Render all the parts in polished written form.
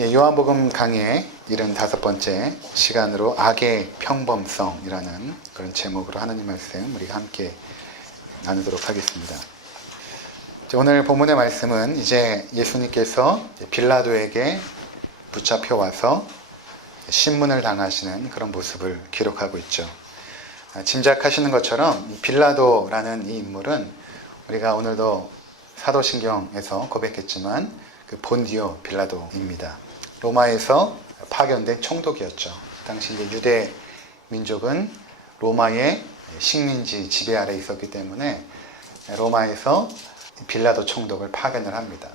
요한복음 강의 75번째 시간으로 악의 평범성이라는 그런 제목으로 하나님 말씀 우리가 함께 나누도록 하겠습니다. 오늘 본문의 말씀은 이제 예수님께서 빌라도에게 붙잡혀 와서 신문을 당하시는 그런 모습을 기록하고 있죠. 짐작하시는 것처럼 빌라도라는 이 인물은 우리가 오늘도 사도신경에서 고백했지만 그 본디오 빌라도입니다. 로마에서 파견된 총독이었죠. 그 당시 이제 유대 민족은 로마의 식민지 지배 아래 있었기 때문에 로마에서 빌라도 총독을 파견을 합니다.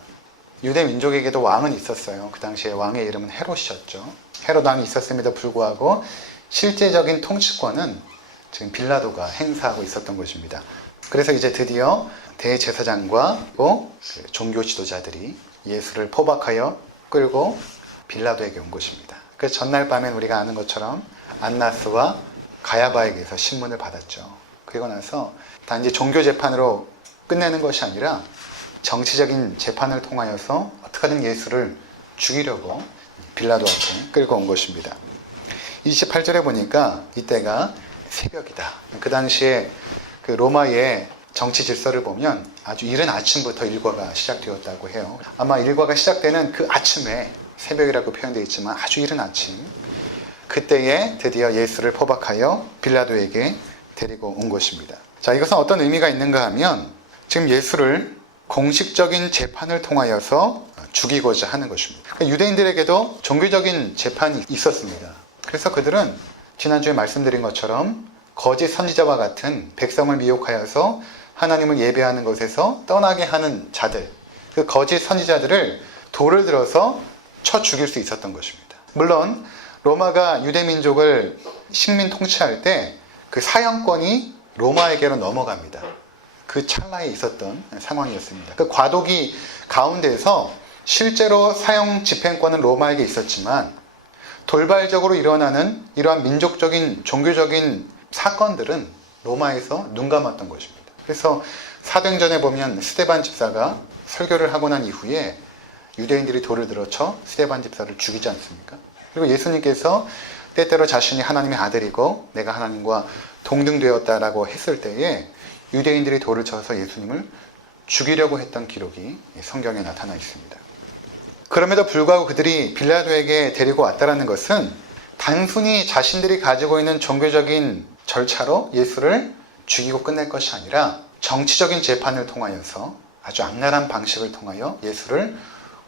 유대 민족에게도 왕은 있었어요. 그 당시에 왕의 이름은 헤롯이었죠. 헤롯 왕이 있었음에도 불구하고 실제적인 통치권은 지금 빌라도가 행사하고 있었던 것입니다. 그래서 이제 드디어 대제사장과 종교 지도자들이 예수를 포박하여 끌고 빌라도에게 온 것입니다. 그래서 전날 밤엔 우리가 아는 것처럼 안나스와 가야바에게서 신문을 받았죠. 그리고 나서 단지 종교 재판으로 끝내는 것이 아니라 정치적인 재판을 통하여서 어떻게든 예수를 죽이려고 빌라도 앞에 끌고 온 것입니다. 28절에 보니까 이때가 새벽이다. 그 당시에 그 로마의 정치 질서를 보면 아주 이른 아침부터 일과가 시작되었다고 해요. 아마 일과가 시작되는 그 아침에, 새벽이라고 표현되어 있지만 아주 이른 아침, 그때에 드디어 예수를 포박하여 빌라도에게 데리고 온 것입니다. 자, 이것은 어떤 의미가 있는가 하면 지금 예수를 공식적인 재판을 통하여서 죽이고자 하는 것입니다. 유대인들에게도 종교적인 재판이 있었습니다. 그래서 그들은 지난주에 말씀드린 것처럼 거짓 선지자와 같은 백성을 미혹하여서 하나님을 예배하는 것에서 떠나게 하는 자들, 그 거짓 선지자들을 돌을 들어서 쳐 죽일 수 있었던 것입니다. 물론 로마가 유대민족을 식민 통치할 때 그 사형권이 로마에게로 넘어갑니다. 그 찰나에 있었던 상황이었습니다. 그 과도기 가운데서 실제로 사형 집행권은 로마에게 있었지만 돌발적으로 일어나는 이러한 민족적인 종교적인 사건들은 로마에서 눈 감았던 것입니다. 그래서 사도행전에 보면 스데반 집사가 설교를 하고 난 이후에 유대인들이 돌을 들어 쳐 스데반 집사를 죽이지 않습니까? 그리고 예수님께서 때때로 자신이 하나님의 아들이고 내가 하나님과 동등되었다라고 했을 때에 유대인들이 돌을 쳐서 예수님을 죽이려고 했던 기록이 성경에 나타나 있습니다. 그럼에도 불구하고 그들이 빌라도에게 데리고 왔다는 것은 단순히 자신들이 가지고 있는 종교적인 절차로 예수를 죽이고 끝낼 것이 아니라 정치적인 재판을 통하여서 아주 악랄한 방식을 통하여 예수를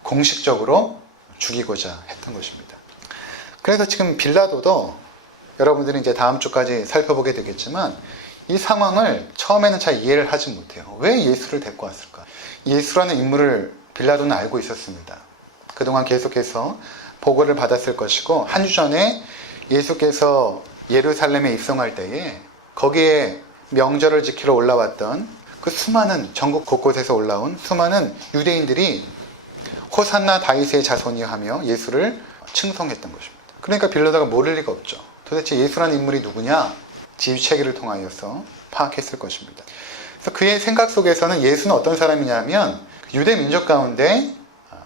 공식적으로 죽이고자 했던 것입니다. 그래서 지금 빌라도도 여러분들이 이제 다음 주까지 살펴보게 되겠지만 이 상황을 처음에는 잘 이해를 하지 못해요. 왜 예수를 데리고 왔을까? 예수라는 인물을 빌라도는 알고 있었습니다. 그동안 계속해서 보고를 받았을 것이고 한 주 전에 예수께서 예루살렘에 입성할 때에 거기에 명절을 지키러 올라왔던 그 수많은 전국 곳곳에서 올라온 수많은 유대인들이 호산나 다윗의 자손이여 하며 예수를 칭송했던 것입니다. 그러니까 빌라도가 모를 리가 없죠. 도대체 예수라는 인물이 누구냐? 지휘체계를 통하여서 파악했을 것입니다. 그래서 그의 생각 속에서는 예수는 어떤 사람이냐면 유대 민족 가운데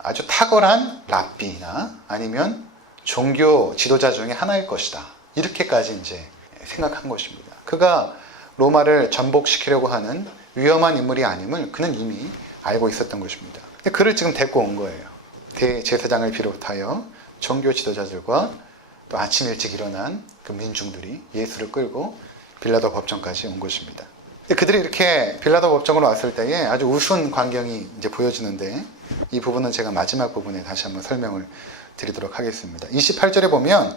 아주 탁월한 랍비나 아니면 종교 지도자 중에 하나일 것이다. 이렇게까지 이제 생각한 것입니다. 그가 로마를 전복시키려고 하는 위험한 인물이 아님을 그는 이미 알고 있었던 것입니다. 근데 그를 지금 데리고 온 거예요. 대제사장을 비롯하여 종교 지도자들과 또 아침 일찍 일어난 그 민중들이 예수를 끌고 빌라도 법정까지 온 것입니다. 근데 그들이 이렇게 빌라도 법정으로 왔을 때에 아주 우스운 광경이 이제 보여지는데 이 부분은 제가 마지막 부분에 다시 한번 설명을 드리도록 하겠습니다. 28절에 보면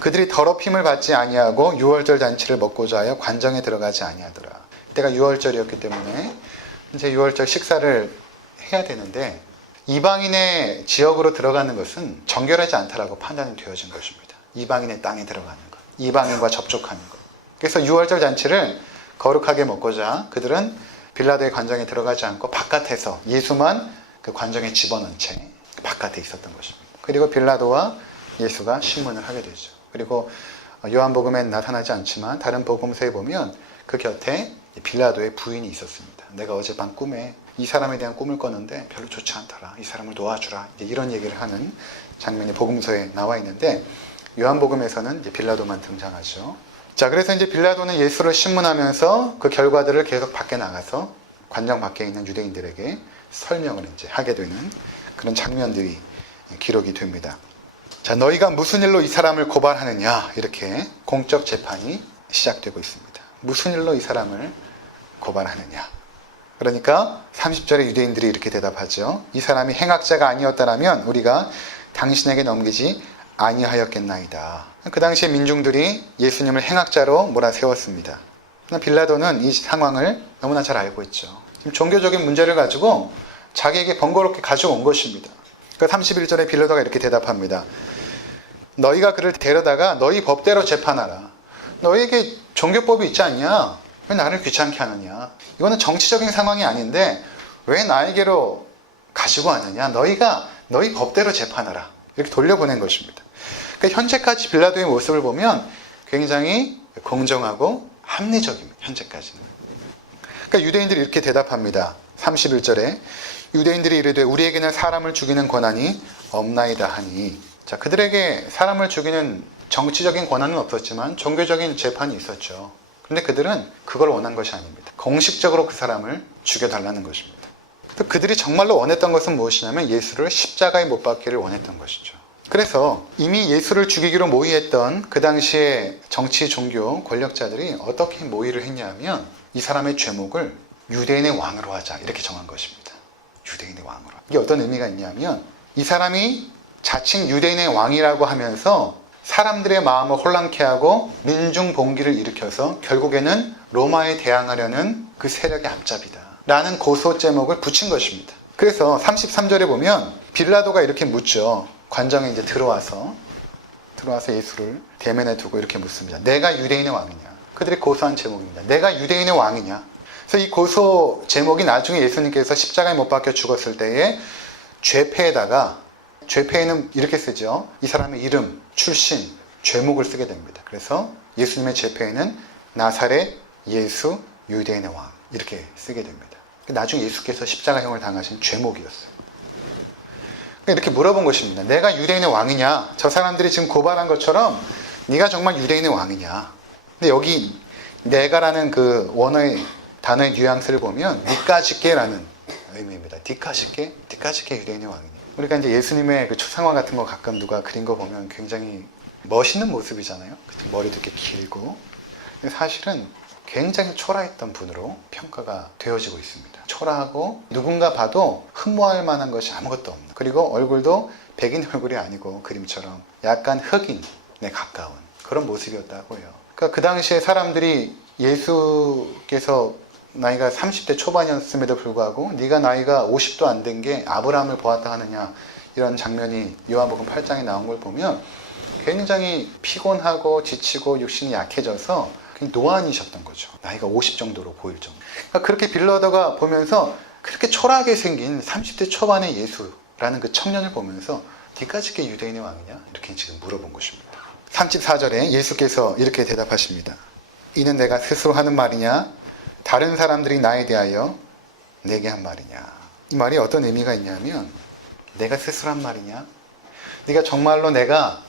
그들이 더럽힘을 받지 아니하고 유월절 잔치를 먹고자 하여 관정에 들어가지 아니하더라. 이때가 유월절이었기 때문에 이제 유월절 식사를 해야 되는데 이방인의 지역으로 들어가는 것은 정결하지 않다라고 판단이 되어진 것입니다. 이방인의 땅에 들어가는 것, 이방인과 접촉하는 것. 그래서 유월절 잔치를 거룩하게 먹고자 그들은 빌라도의 관정에 들어가지 않고 바깥에서 예수만 그 관정에 집어넣은 채 바깥에 있었던 것입니다. 그리고 빌라도와 예수가 신문을 하게 되죠. 그리고 요한복음엔 나타나지 않지만 다른 복음서에 보면 그 곁에 빌라도의 부인이 있었습니다. 내가 어젯밤 꿈에 이 사람에 대한 꿈을 꿨는데 별로 좋지 않더라. 이 사람을 놓아주라. 이런 얘기를 하는 장면이 복음서에 나와 있는데 요한복음에서는 이제 빌라도만 등장하죠. 자, 그래서 이제 빌라도는 예수를 신문하면서 그 결과들을 계속 밖에 나가서 관정 밖에 있는 유대인들에게 설명을 이제 하게 되는 그런 장면들이 기록이 됩니다. 자, 너희가 무슨 일로 이 사람을 고발하느냐, 이렇게 공적 재판이 시작되고 있습니다. 무슨 일로 이 사람을 고발하느냐. 그러니까 30절에 유대인들이 이렇게 대답하죠. 이 사람이 행악자가 아니었다라면 우리가 당신에게 넘기지 아니하였겠나이다. 그 당시에 민중들이 예수님을 행악자로 몰아세웠습니다. 빌라도는 이 상황을 너무나 잘 알고 있죠. 지금 종교적인 문제를 가지고 자기에게 번거롭게 가져온 것입니다. 그러니까 31절에 빌라도가 이렇게 대답합니다. 너희가 그를 데려다가 너희 법대로 재판하라. 너희에게 종교법이 있지 않냐? 왜 나를 귀찮게 하느냐? 이거는 정치적인 상황이 아닌데 왜 나에게로 가지고 왔느냐? 너희가 너희 법대로 재판하라. 이렇게 돌려보낸 것입니다. 그러니까 현재까지 빌라도의 모습을 보면 굉장히 공정하고 합리적입니다. 현재까지는. 그러니까 유대인들이 이렇게 대답합니다. 31절에 유대인들이 이르되 우리에게는 사람을 죽이는 권한이 없나이다 하니. 자, 그들에게 사람을 죽이는 정치적인 권한은 없었지만 종교적인 재판이 있었죠. 그런데 그들은 그걸 원한 것이 아닙니다. 공식적으로 그 사람을 죽여달라는 것입니다. 또 그들이 정말로 원했던 것은 무엇이냐면 예수를 십자가에 못 박기를 원했던 것이죠. 그래서 이미 예수를 죽이기로 모의했던 그 당시에 정치, 종교, 권력자들이 어떻게 모의를 했냐면 이 사람의 죄목을 유대인의 왕으로 하자, 이렇게 정한 것입니다. 유대인의 왕으로. 이게 어떤 의미가 있냐면 이 사람이 자칭 유대인의 왕이라고 하면서 사람들의 마음을 혼란케 하고 민중 봉기를 일으켜서 결국에는 로마에 대항하려는 그 세력의 앞잡이다 라는 고소 제목을 붙인 것입니다. 그래서 33절에 보면 빌라도가 이렇게 묻죠. 관정에 이제 들어와서 예수를 대면에 두고 이렇게 묻습니다. 내가 유대인의 왕이냐? 그들이 고소한 제목입니다. 내가 유대인의 왕이냐? 그래서 이 고소 제목이 나중에 예수님께서 십자가에 못 박혀 죽었을 때에 죄패에는 이렇게 쓰죠. 이 사람의 이름, 출신, 죄목을 쓰게 됩니다. 그래서 예수님의 죄패에는 나사렛 예수 유대인의 왕, 이렇게 쓰게 됩니다. 나중에 예수께서 십자가형을 당하신 죄목이었어요. 이렇게 물어본 것입니다. 내가 유대인의 왕이냐? 저 사람들이 지금 고발한 것처럼 네가 정말 유대인의 왕이냐? 근데 여기 내가라는 그 원어의 단어의 뉘앙스를 보면 니까짓게라는 의미입니다. 니까짓게 유대인의 왕이냐? 우리가 이제 예수님의 그 초상화 같은 거 가끔 누가 그린 거 보면 굉장히 멋있는 모습이잖아요. 머리도 이렇게 길고. 사실은 굉장히 초라했던 분으로 평가가 되어지고 있습니다. 초라하고 누군가 봐도 흠모할 만한 것이 아무것도 없는, 그리고 얼굴도 백인 얼굴이 아니고 그림처럼 약간 흑인에 가까운 그런 모습이었다고 해요. 그러니까 그 당시에 사람들이 예수께서 나이가 30대 초반이었음에도 불구하고 네가 나이가 50도 안 된 게 아브라함을 보았다 하느냐, 이런 장면이 요한복음 8장에 나온 걸 보면 굉장히 피곤하고 지치고 육신이 약해져서 노안이셨던 거죠. 나이가 50 정도로 보일 정도. 그러니까 그렇게 빌라도가 보면서 그렇게 초라하게 생긴 30대 초반의 예수라는 그 청년을 보면서 니까짓게 유대인의 왕이냐? 이렇게 지금 물어본 것입니다. 34절에 예수께서 이렇게 대답하십니다. 이는 내가 스스로 하는 말이냐? 다른 사람들이 나에 대하여 내게 한 말이냐? 이 말이 어떤 의미가 있냐면 내가 스스로 한 말이냐? 네가 정말로 내가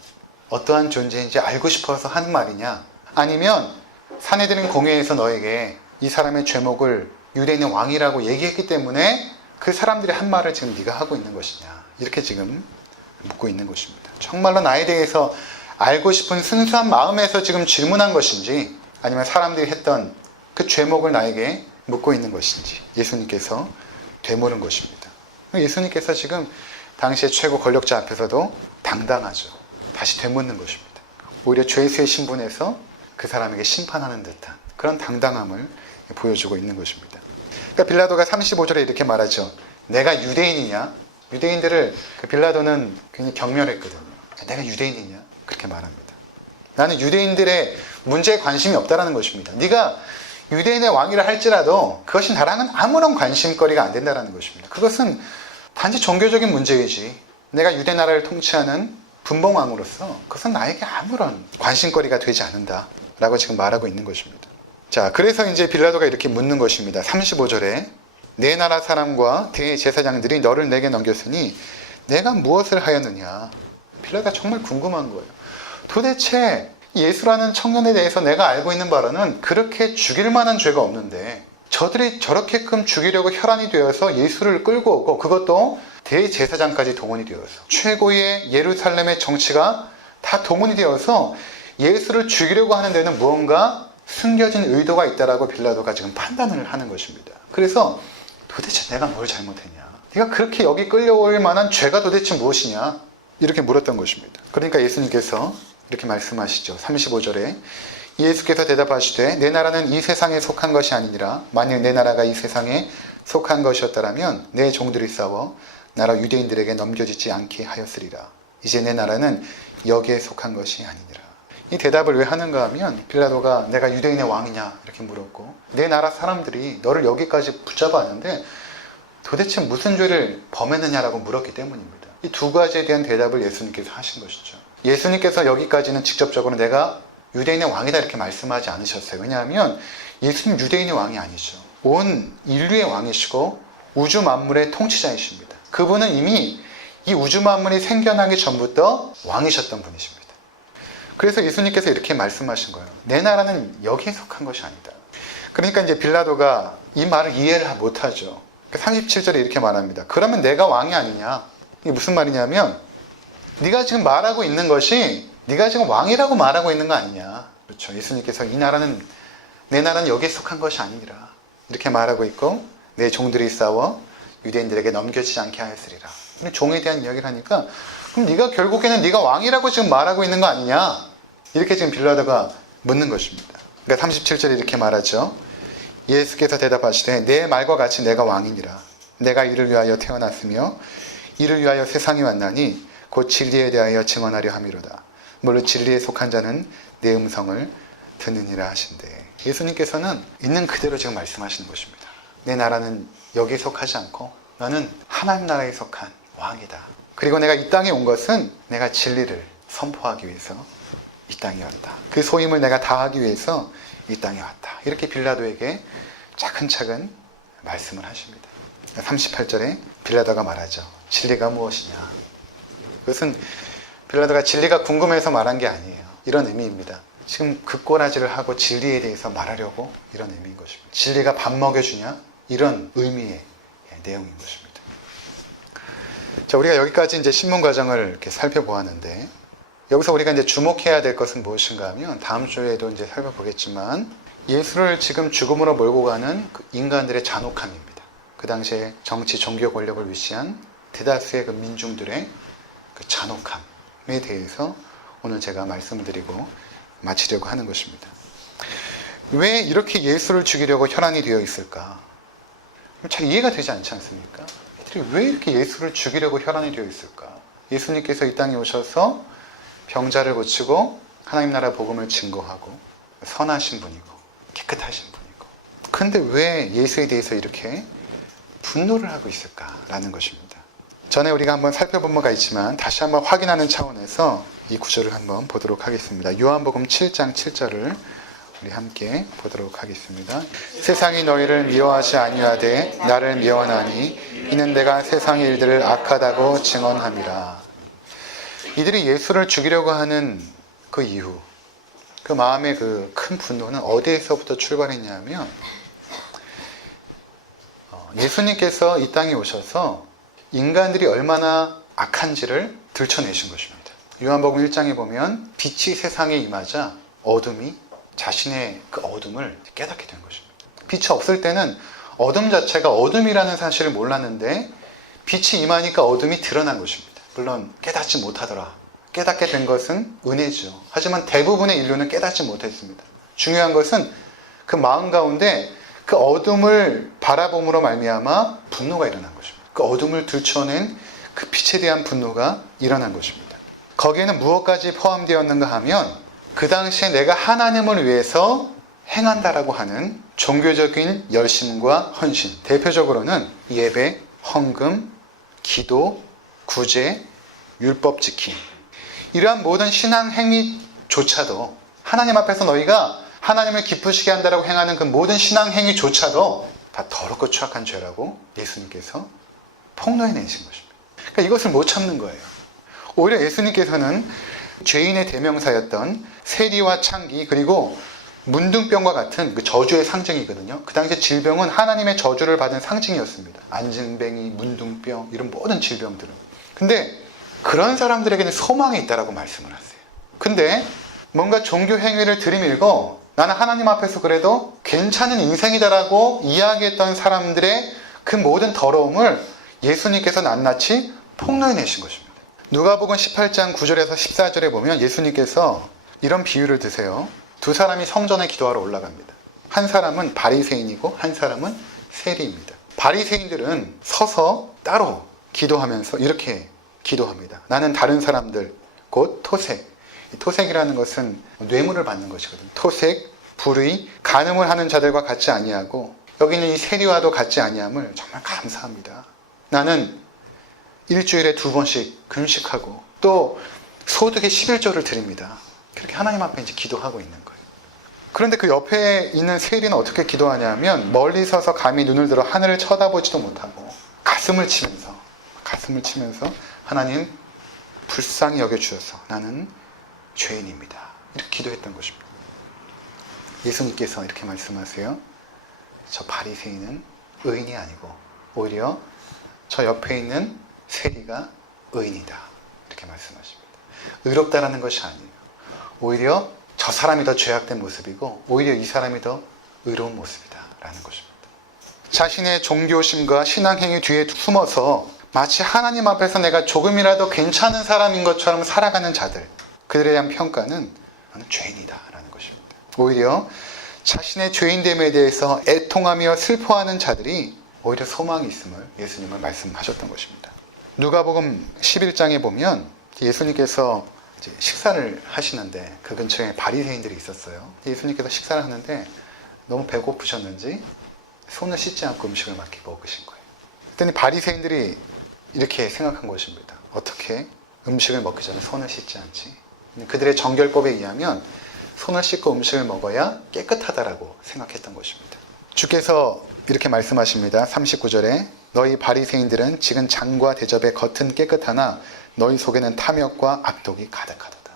어떠한 존재인지 알고 싶어서 하는 말이냐? 아니면 사내들인 공회에서 너에게 이 사람의 죄목을 유대인의 왕이라고 얘기했기 때문에 그 사람들이 한 말을 지금 네가 하고 있는 것이냐, 이렇게 지금 묻고 있는 것입니다. 정말로 나에 대해서 알고 싶은 순수한 마음에서 지금 질문한 것인지, 아니면 사람들이 했던 그 죄목을 나에게 묻고 있는 것인지 예수님께서 되물은 것입니다. 예수님께서 지금 당시의 최고 권력자 앞에서도 당당하죠. 다시 되묻는 것입니다. 오히려 죄수의 신분에서 그 사람에게 심판하는 듯한 그런 당당함을 보여주고 있는 것입니다. 그러니까 빌라도가 35절에 이렇게 말하죠. 내가 유대인이냐? 유대인들을 빌라도는 굉장히 경멸했거든요. 내가 유대인이냐? 그렇게 말합니다. 나는 유대인들의 문제에 관심이 없다는 것입니다. 네가 유대인의 왕이라 할지라도 그것이 나랑은 아무런 관심거리가 안 된다는 것입니다. 그것은 단지 종교적인 문제이지 내가 유대 나라를 통치하는 분봉왕으로서 그것은 나에게 아무런 관심거리가 되지 않는다 라고 지금 말하고 있는 것입니다. 자, 그래서 이제 빌라도가 이렇게 묻는 것입니다. 35절에 내 나라 사람과 대제사장들이 너를 내게 넘겼으니 내가 무엇을 하였느냐? 빌라도가 정말 궁금한 거예요. 도대체 예수라는 청년에 대해서 내가 알고 있는 바로는 그렇게 죽일 만한 죄가 없는데 저들이 저렇게끔 죽이려고 혈안이 되어서 예수를 끌고 오고, 그것도 대제사장까지 동원이 되어서 최고의 예루살렘의 정치가 다 동원이 되어서 예수를 죽이려고 하는 데는 무언가 숨겨진 의도가 있다라고 빌라도가 지금 판단을 하는 것입니다. 그래서 도대체 내가 뭘 잘못했냐? 네가 그렇게 여기 끌려올 만한 죄가 도대체 무엇이냐? 이렇게 물었던 것입니다. 그러니까 예수님께서 이렇게 말씀하시죠. 35절에 예수께서 대답하시되 내 나라는 이 세상에 속한 것이 아니니라. 만일 내 나라가 이 세상에 속한 것이었더라면 내 종들이 싸워 나라 유대인들에게 넘겨지지 않게 하였으리라. 이제 내 나라는 여기에 속한 것이 아니니라. 이 대답을 왜 하는가 하면 빌라도가 내가 유대인의 왕이냐 이렇게 물었고, 내 나라 사람들이 너를 여기까지 붙잡았는데 도대체 무슨 죄를 범했느냐라고 물었기 때문입니다. 이 두 가지에 대한 대답을 예수님께서 하신 것이죠. 예수님께서 여기까지는 직접적으로 내가 유대인의 왕이다 이렇게 말씀하지 않으셨어요. 왜냐하면 예수님 유대인의 왕이 아니죠. 온 인류의 왕이시고 우주 만물의 통치자이십니다. 그분은 이미 이 우주 만물이 생겨나기 전부터 왕이셨던 분이십니다. 그래서 예수님께서 이렇게 말씀하신 거예요. 내 나라는 여기에 속한 것이 아니다. 그러니까 이제 빌라도가 이 말을 이해를 못하죠. 37절에 이렇게 말합니다. 그러면 내가 왕이 아니냐? 이게 무슨 말이냐면 네가 지금 말하고 있는 것이 네가 지금 왕이라고 말하고 있는 거 아니냐. 그렇죠. 예수님께서 이 나라는 내 나라는 여기에 속한 것이 아니라 이렇게 말하고 있고, 내 종들이 싸워 유대인들에게 넘겨지지 않게 하였으리라. 종에 대한 이야기를 하니까 그럼 네가 결국에는 네가 왕이라고 지금 말하고 있는 거 아니냐? 이렇게 지금 빌라도가 묻는 것입니다. 그러니까 37절에 이렇게 말하죠. 예수께서 대답하시되 내 말과 같이 내가 왕이니라. 내가 이를 위하여 태어났으며 이를 위하여 세상에 왔나니 곧 진리에 대하여 증언하려 함이로다. 물론 진리에 속한 자는 내 음성을 듣느니라 하신대. 예수님께서는 있는 그대로 지금 말씀하시는 것입니다. 내 나라는 여기에 속하지 않고 나는 하나님 나라에 속한 왕이다. 그리고 내가 이 땅에 온 것은 내가 진리를 선포하기 위해서 이 땅에 왔다. 그 소임을 내가 다하기 위해서 이 땅에 왔다. 이렇게 빌라도에게 차근차근 말씀을 하십니다. 38절에 빌라도가 말하죠. 진리가 무엇이냐? 그것은 빌라도가 진리가 궁금해서 말한 게 아니에요. 이런 의미입니다. 지금 극고라지를 하고 진리에 대해서 말하려고 이런 의미인 것입니다. 진리가 밥 먹여주냐? 이런 의미의 내용인 것입니다. 자, 우리가 여기까지 이제 신문 과정을 이렇게 살펴보았는데, 여기서 우리가 이제 주목해야 될 것은 무엇인가 하면 다음 주에도 이제 살펴보겠지만, 예수를 지금 죽음으로 몰고 가는 그 인간들의 잔혹함입니다. 그 당시에 정치, 종교 권력을 위시한 대다수의 그 민중들의 그 잔혹함에 대해서 오늘 제가 말씀을 드리고 마치려고 하는 것입니다. 왜 이렇게 예수를 죽이려고 혈안이 되어 있을까? 잘 이해가 되지 않지 않습니까? 이들이 왜 이렇게 예수를 죽이려고 혈안이 되어 있을까? 예수님께서 이 땅에 오셔서 병자를 고치고 하나님 나라 복음을 증거하고 선하신 분이고 깨끗하신 분이고, 근데 왜 예수에 대해서 이렇게 분노를 하고 있을까라는 것입니다. 전에 우리가 한번 살펴본 바가 있지만 다시 한번 확인하는 차원에서 이 구절을 한번 보도록 하겠습니다. 요한복음 7장 7절을 우리 함께 보도록 하겠습니다. 세상이 너희를 미워하지 아니하되 나를 미워하나니 이는 내가 세상의 일들을 악하다고 증언함이라. 이들이 예수를 죽이려고 하는 그 이유, 그 마음의 그 큰 분노는 어디에서부터 출발했냐면, 예수님께서 이 땅에 오셔서 인간들이 얼마나 악한지를 들춰내신 것입니다. 요한복음 1장에 보면 빛이 세상에 임하자 어둠이 자신의 그 어둠을 깨닫게 된 것입니다. 빛이 없을 때는 어둠 자체가 어둠이라는 사실을 몰랐는데 빛이 임하니까 어둠이 드러난 것입니다. 물론 깨닫지 못하더라. 깨닫게 된 것은 은혜죠. 하지만 대부분의 인류는 깨닫지 못했습니다. 중요한 것은 그 마음 가운데 그 어둠을 바라봄으로 말미암아 분노가 일어난 것입니다. 그 어둠을 들춰낸 그 빛에 대한 분노가 일어난 것입니다. 거기에는 무엇까지 포함되었는가 하면 그 당시에 내가 하나님을 위해서 행한다라고 하는 종교적인 열심과 헌신, 대표적으로는 예배, 헌금, 기도, 구제, 율법 지킴, 이러한 모든 신앙 행위조차도 하나님 앞에서 너희가 하나님을 기쁘시게 한다라고 행하는 그 모든 신앙 행위조차도 다 더럽고 추악한 죄라고 예수님께서 폭로해내신 것입니다. 그러니까 이것을 못 참는 거예요. 오히려 예수님께서는 죄인의 대명사였던 세리와 창기 그리고 문둥병과 같은 그 저주의 상징이거든요. 그 당시에 질병은 하나님의 저주를 받은 상징이었습니다. 안증뱅이, 문둥병 이런 모든 질병들은. 근데 그런 사람들에게는 소망이 있다라고 말씀을 하세요. 근데 뭔가 종교 행위를 들이밀고 나는 하나님 앞에서 그래도 괜찮은 인생이다라고 이야기했던 사람들의 그 모든 더러움을 예수님께서 낱낱이 폭로해내신 것입니다. 누가복음 18장 9절에서 14절에 보면 예수님께서 이런 비유를 드세요. 두 사람이 성전에 기도하러 올라갑니다. 한 사람은 바리새인이고 한 사람은 세리입니다. 바리새인들은 서서 따로 기도하면서 이렇게 기도합니다. 나는 다른 사람들 곧 토색, 토색이라는 것은 뇌물을 받는 것이거든요. 토색, 불의, 간음을 하는 자들과 같지 아니하고 여기는 이 세리와도 같지 아니함을 정말 감사합니다. 나는 일주일에 2번씩 금식하고 또 소득의 11조를 드립니다. 그렇게 하나님 앞에 이제 기도하고 있는 거예요. 그런데 그 옆에 있는 세리는 어떻게 기도하냐면 멀리 서서 감히 눈을 들어 하늘을 쳐다보지도 못하고 가슴을 치면서 하나님 불쌍히 여겨주셔서 나는 죄인입니다. 이렇게 기도했던 것입니다. 예수님께서 이렇게 말씀하세요. 저 바리새인은 의인이 아니고 오히려 저 옆에 있는 세리가 의인이다. 이렇게 말씀하십니다. 의롭다라는 것이 아니에요. 오히려 저 사람이 더 죄악된 모습이고 오히려 이 사람이 더 의로운 모습이다 라는 것입니다. 자신의 종교심과 신앙행위 뒤에 숨어서 마치 하나님 앞에서 내가 조금이라도 괜찮은 사람인 것처럼 살아가는 자들, 그들에 대한 평가는 나는 죄인이다 라는 것입니다. 오히려 자신의 죄인됨에 대해서 애통하며 슬퍼하는 자들이 오히려 소망이 있음을 예수님은 말씀하셨던 것입니다. 누가복음 11장에 보면 예수님께서 이제 식사를 하시는데 그 근처에 바리새인들이 있었어요. 예수님께서 식사를 하는데 너무 배고프셨는지 손을 씻지 않고 음식을 막 먹으신 거예요. 그랬더니 바리새인들이 이렇게 생각한 것입니다. 어떻게 음식을 먹기 전에 손을 씻지 않지? 그들의 정결법에 의하면 손을 씻고 음식을 먹어야 깨끗하다라고 생각했던 것입니다. 주께서 이렇게 말씀하십니다. 39절에 너희 바리새인들은 지금 장과 대접의 겉은 깨끗하나 너희 속에는 탐욕과 악독이 가득하도다.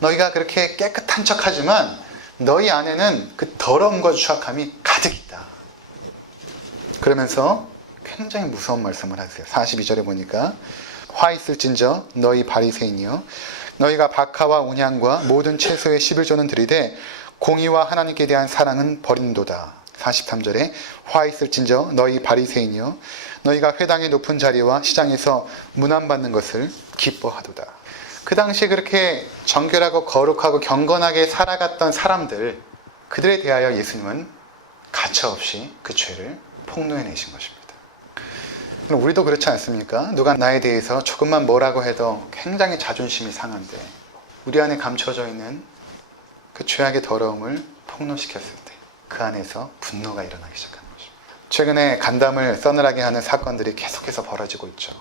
너희가 그렇게 깨끗한 척하지만 너희 안에는 그 더러움과 추악함이 가득 있다. 그러면서 굉장히 무서운 말씀을 하세요. 42절에 보니까 화 있을진저 너희 바리새인이여 너희가 박하와 운향과 모든 채소의 11조는 드리되 공의와 하나님께 대한 사랑은 버린도다. 43절에 화 있을진저 너희 바리새인이여 너희가 회당의 높은 자리와 시장에서 문안받는 것을 기뻐하도다. 그 당시에 그렇게 정결하고 거룩하고 경건하게 살아갔던 사람들, 그들에 대하여 예수님은 가차없이 그 죄를 폭로해내신 것입니다. 그럼 우리도 그렇지 않습니까? 누가 나에 대해서 조금만 뭐라고 해도 굉장히 자존심이 상한데 우리 안에 감춰져 있는 그 죄악의 더러움을 폭로시켰을 때 그 안에서 분노가 일어나기 시작합니다. 최근에 간담을 서늘하게 하는 사건들이 계속해서 벌어지고 있죠.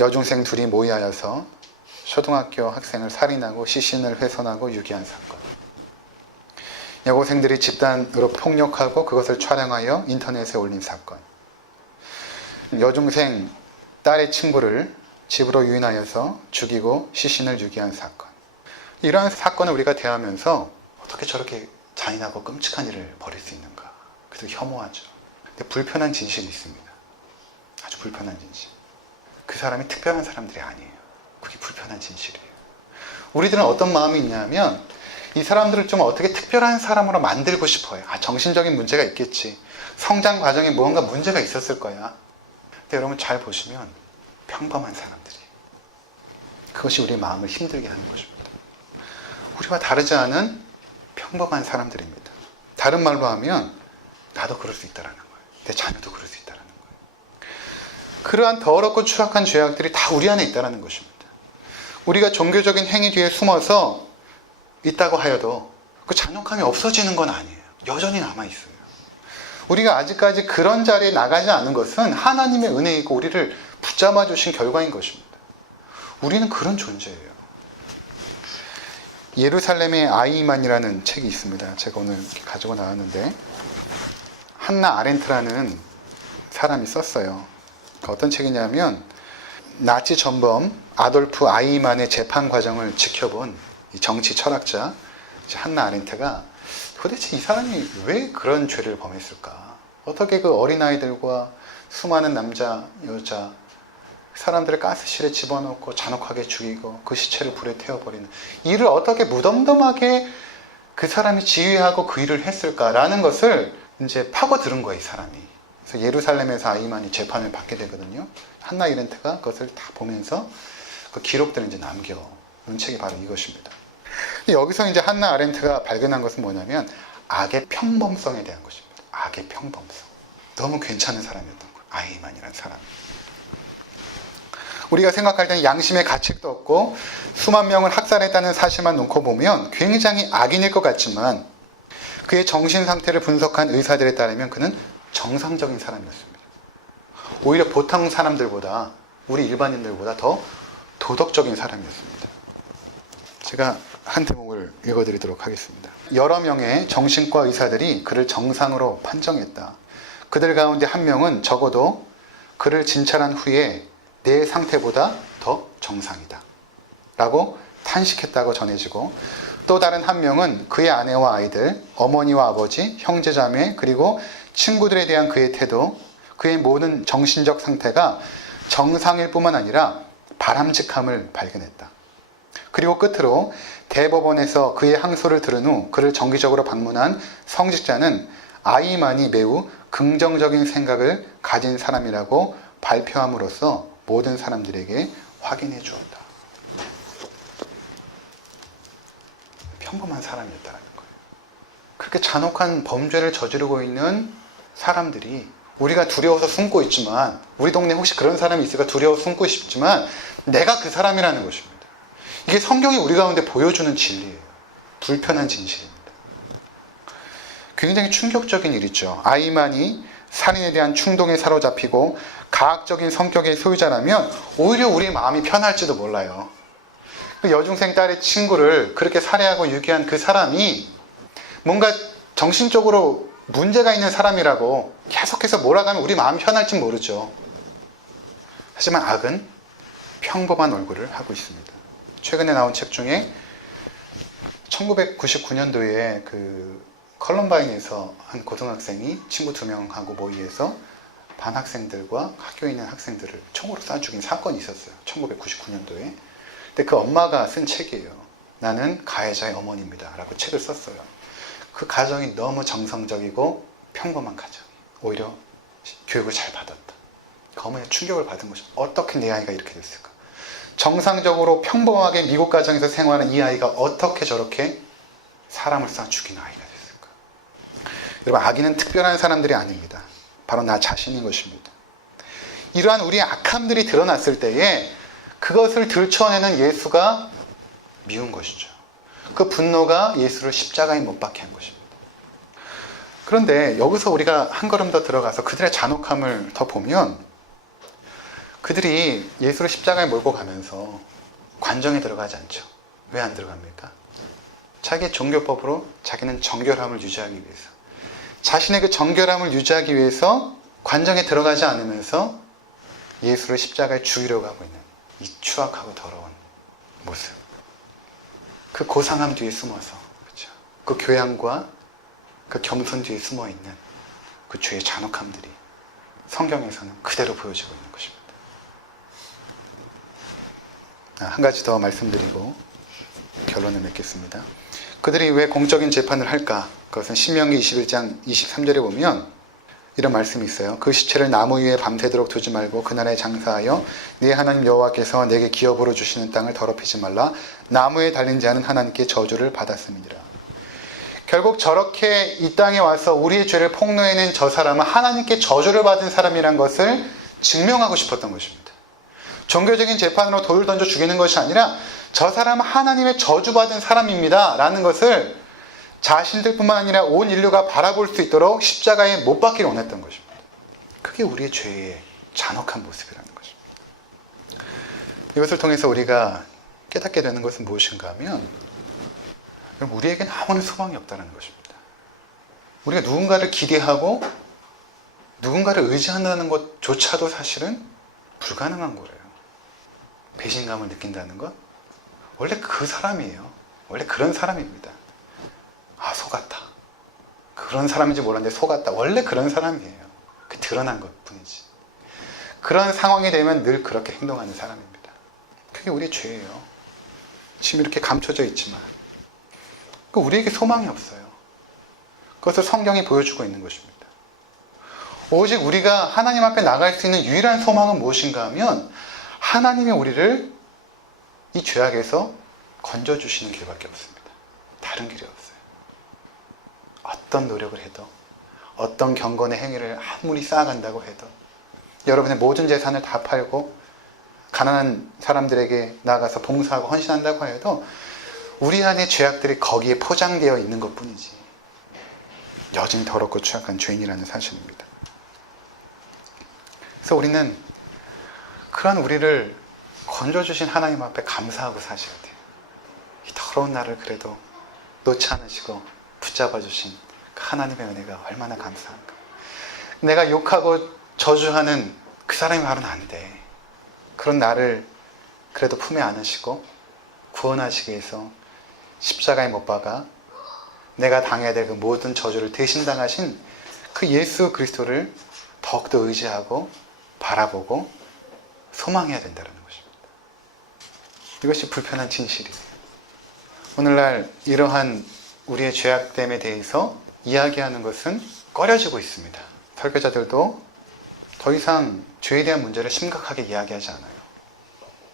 여중생 둘이 모의하여서 초등학교 학생을 살인하고 시신을 훼손하고 유기한 사건. 여고생들이 집단으로 폭력하고 그것을 촬영하여 인터넷에 올린 사건. 여중생 딸의 친구를 집으로 유인하여서 죽이고 시신을 유기한 사건. 이러한 사건을 우리가 대하면서 어떻게 저렇게 잔인하고 끔찍한 일을 벌일 수 있는가? 그래서 혐오하죠. 근데 불편한 진실이 있습니다. 아주 불편한 진실. 그 사람이 특별한 사람들이 아니에요. 그게 불편한 진실이에요. 우리들은 어떤 마음이 있냐면 이 사람들을 좀 어떻게 특별한 사람으로 만들고 싶어요. 정신적인 문제가 있겠지. 성장 과정에 무언가 문제가 있었을 거야. 근데 여러분 잘 보시면 평범한 사람들이. 그것이 우리의 마음을 힘들게 하는 것입니다. 우리와 다르지 않은 평범한 사람들입니다. 다른 말로 하면 나도 그럴 수 있다는 거예요. 내 자녀도 그럴 수 있다는 거예요. 그러한 더럽고 추악한 죄악들이 다 우리 안에 있다는 것입니다. 우리가 종교적인 행위 뒤에 숨어서 있다고 하여도 그 잔혹함이 없어지는 건 아니에요. 여전히 남아있어요. 우리가 아직까지 그런 자리에 나가지 않은 것은 하나님의 은혜이고 우리를 붙잡아 주신 결과인 것입니다. 우리는 그런 존재예요. 예루살렘의 아이만이라는 책이 있습니다. 제가 오늘 이렇게 가지고 나왔는데 한나 아렌트라는 사람이 썼어요. 어떤 책이냐면 나치 전범 아돌프 아이만의 재판 과정을 지켜본 이 정치 철학자 한나 아렌트가 도대체 이 사람이 왜 그런 죄를 범했을까? 어떻게 그 어린아이들과 수많은 남자, 여자, 사람들을 가스실에 집어넣고 잔혹하게 죽이고 그 시체를 불에 태워버리는 이 일을 어떻게 무덤덤하게 그 사람이 지휘하고 그 일을 했을까라는 것을 이제 파고들은 거예요, 이 사람이. 그래서 예루살렘에서 아이만이 재판을 받게 되거든요. 한나 아렌트가 그것을 다 보면서 그 기록들을 이제 남겨놓은 책이 바로 이것입니다. 여기서 이제 한나 아렌트가 발견한 것은 뭐냐면 악의 평범성에 대한 것입니다. 악의 평범성. 너무 괜찮은 사람이었던 거예요. 아이만이라는 사람. 우리가 생각할 때는 양심의 가책도 없고 수만 명을 학살했다는 사실만 놓고 보면 굉장히 악인일 것 같지만 그의 정신 상태를 분석한 의사들에 따르면 그는 정상적인 사람이었습니다. 오히려 보통 사람들보다 우리 일반인들보다 더 도덕적인 사람이었습니다. 제가 한 대목을 읽어드리도록 하겠습니다. 여러 명의 정신과 의사들이 그를 정상으로 판정했다. 그들 가운데 한 명은 적어도 그를 진찰한 후에 내 상태보다 더 정상이다 라고 탄식했다고 전해지고, 또 다른 한 명은 그의 아내와 아이들, 어머니와 아버지, 형제자매 그리고 친구들에 대한 그의 태도, 그의 모든 정신적 상태가 정상일 뿐만 아니라 바람직함을 발견했다. 그리고 끝으로 대법원에서 그의 항소를 들은 후 그를 정기적으로 방문한 성직자는 아이만이 매우 긍정적인 생각을 가진 사람이라고 발표함으로써 모든 사람들에게 확인해 주었다. 평범한 사람이었다는 거예요. 그렇게 잔혹한 범죄를 저지르고 있는 사람들이 우리가 두려워서 숨고 있지만, 우리 동네에 혹시 그런 사람이 있을까 두려워서 숨고 싶지만 내가 그 사람이라는 것입니다. 이게 성경이 우리 가운데 보여주는 진리예요. 불편한 진실입니다. 굉장히 충격적인 일이죠. 아이만이 살인에 대한 충동에 사로잡히고 가학적인 성격의 소유자라면 오히려 우리의 마음이 편할지도 몰라요. 그 여중생 딸의 친구를 그렇게 살해하고 유기한 그 사람이 뭔가 정신적으로 문제가 있는 사람이라고 계속해서 몰아가면 우리 마음이 편할지 모르죠. 하지만 악은 평범한 얼굴을 하고 있습니다. 최근에 나온 책 중에 1999년도에 그 컬럼바인에서 한 고등학생이 친구 2명하고 모의해서 반 학생들과 학교에 있는 학생들을 총으로 쏴 죽인 사건이 있었어요. 1999년도에. 근데 그 엄마가 쓴 책이에요. 나는 가해자의 어머니입니다 라고 책을 썼어요. 그 가정이 너무 정상적이고 평범한 가정. 오히려 교육을 잘 받았다. 그 어머니가 충격을 받은 것이 어떻게 내 아이가 이렇게 됐을까? 정상적으로 평범하게 미국 가정에서 생활하는 이 아이가 어떻게 저렇게 사람을 쏴 죽인 아이가 됐을까? 여러분, 악인은 특별한 사람들이 아닙니다. 바로 나 자신인 것입니다. 이러한 우리의 악함들이 드러났을 때에 그것을 들춰내는 예수가 미운 것이죠. 그 분노가 예수를 십자가에 못 박게 한 것입니다. 그런데 여기서 우리가 한 걸음 더 들어가서 그들의 잔혹함을 더 보면, 그들이 예수를 십자가에 몰고 가면서 관정에 들어가지 않죠. 왜 안 들어갑니까? 자기의 종교법으로 자기는 정결함을 유지하기 위해서, 자신의 그 정결함을 유지하기 위해서 관정에 들어가지 않으면서 예수를 십자가에 죽이려고 하고 있는 이 추악하고 더러운 모습. 그 고상함 뒤에 숨어서, 그렇죠? 그 교양과 그 겸손 뒤에 숨어있는 그 죄의 잔혹함들이 성경에서는 그대로 보여지고 있는 것입니다. 한 가지 더 말씀드리고 결론을 맺겠습니다. 그들이 왜 공적인 재판을 할까? 그것은 신명기 21장 23절에 보면 이런 말씀이 있어요. 그 시체를 나무 위에 밤새도록 두지 말고 그날에 장사하여 네 하나님 여호와께서 내게 기업으로 주시는 땅을 더럽히지 말라. 나무에 달린 자는 하나님께 저주를 받았음이니라. 결국 저렇게 이 땅에 와서 우리의 죄를 폭로해낸 저 사람은 하나님께 저주를 받은 사람이란 것을 증명하고 싶었던 것입니다. 종교적인 재판으로 돌을 던져 죽이는 것이 아니라 저 사람은 하나님의 저주받은 사람입니다 라는 것을 자신들뿐만 아니라 온 인류가 바라볼 수 있도록 십자가에 못 박기를 원했던 것입니다. 그게 우리의 죄의 잔혹한 모습이라는 것입니다. 이것을 통해서 우리가 깨닫게 되는 것은 무엇인가 하면, 우리에게는 아무런 소망이 없다는 것입니다. 우리가 누군가를 기대하고 누군가를 의지한다는 것조차도 사실은 불가능한 거예요. 배신감을 느낀다는 것? 원래 그 사람이에요. 원래 그런 사람입니다. 아, 속았다. 그런 사람인지 몰랐는데 속았다. 원래 그런 사람이에요. 그 드러난 것 뿐이지. 그런 상황이 되면 늘 그렇게 행동하는 사람입니다. 그게 우리의 죄예요. 지금 이렇게 감춰져 있지만 우리에게 소망이 없어요. 그것을 성경이 보여주고 있는 것입니다. 오직 우리가 하나님 앞에 나갈 수 있는 유일한 소망은 무엇인가 하면 하나님이 우리를 이 죄악에서 건져주시는 길밖에 없습니다. 다른 길이 없어요. 어떤 노력을 해도, 어떤 경건의 행위를 아무리 쌓아간다고 해도, 여러분의 모든 재산을 다 팔고 가난한 사람들에게 나가서 봉사하고 헌신한다고 해도 우리 안에 죄악들이 거기에 포장되어 있는 것 뿐이지 여전히 더럽고 취약한 죄인이라는 사실입니다. 그래서 우리는 그런 우리를 건져주신 하나님 앞에 감사하고 사셔야 돼요. 이 더러운 나를 그래도 놓지 않으시고 붙잡아 주신 그 하나님의 은혜가 얼마나 감사한가. 내가 욕하고 저주하는 그 사람이 말은 안 돼. 그런 나를 그래도 품에 안으시고 구원하시기 위해서 십자가에 못 박아 내가 당해야 될 그 모든 저주를 대신 당하신 그 예수 그리스도를 더욱더 의지하고 바라보고 소망해야 된다는 것입니다. 이것이 불편한 진실이에요. 오늘날 이러한 우리의 죄악됨에 대해서 이야기하는 것은 꺼려지고 있습니다. 설교자들도 더 이상 죄에 대한 문제를 심각하게 이야기하지 않아요.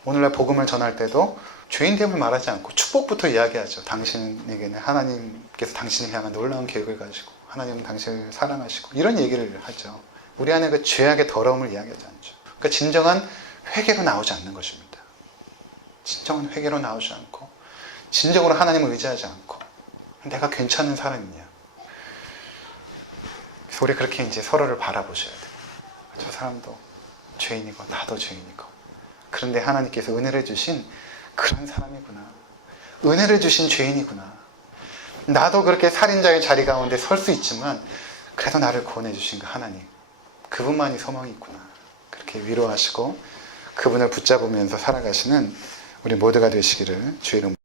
오늘날 복음을 전할 때도 죄인됨을 말하지 않고 축복부터 이야기하죠. 당신에게는 하나님께서 당신을 향한 놀라운 계획을 가지고 하나님은 당신을 사랑하시고 이런 얘기를 하죠. 우리 안에 그 죄악의 더러움을 이야기하지 않죠. 그러니까 진정한 회개로 나오지 않는 것입니다. 진정한 회개로 나오지 않고 진정으로 하나님을 의지하지 않고 내가 괜찮은 사람이냐. 그래서 우리 그렇게 이제 서로를 바라보셔야 돼요. 저 사람도 죄인이고 나도 죄인이고 그런데 하나님께서 은혜를 주신 그런 사람이구나. 은혜를 주신 죄인이구나. 나도 그렇게 살인자의 자리 가운데 설 수 있지만 그래도 나를 구원해 주신 그 하나님, 그분만이 소망이 있구나. 그렇게 위로하시고 그분을 붙잡으면서 살아가시는 우리 모두가 되시기를 주의 이름으로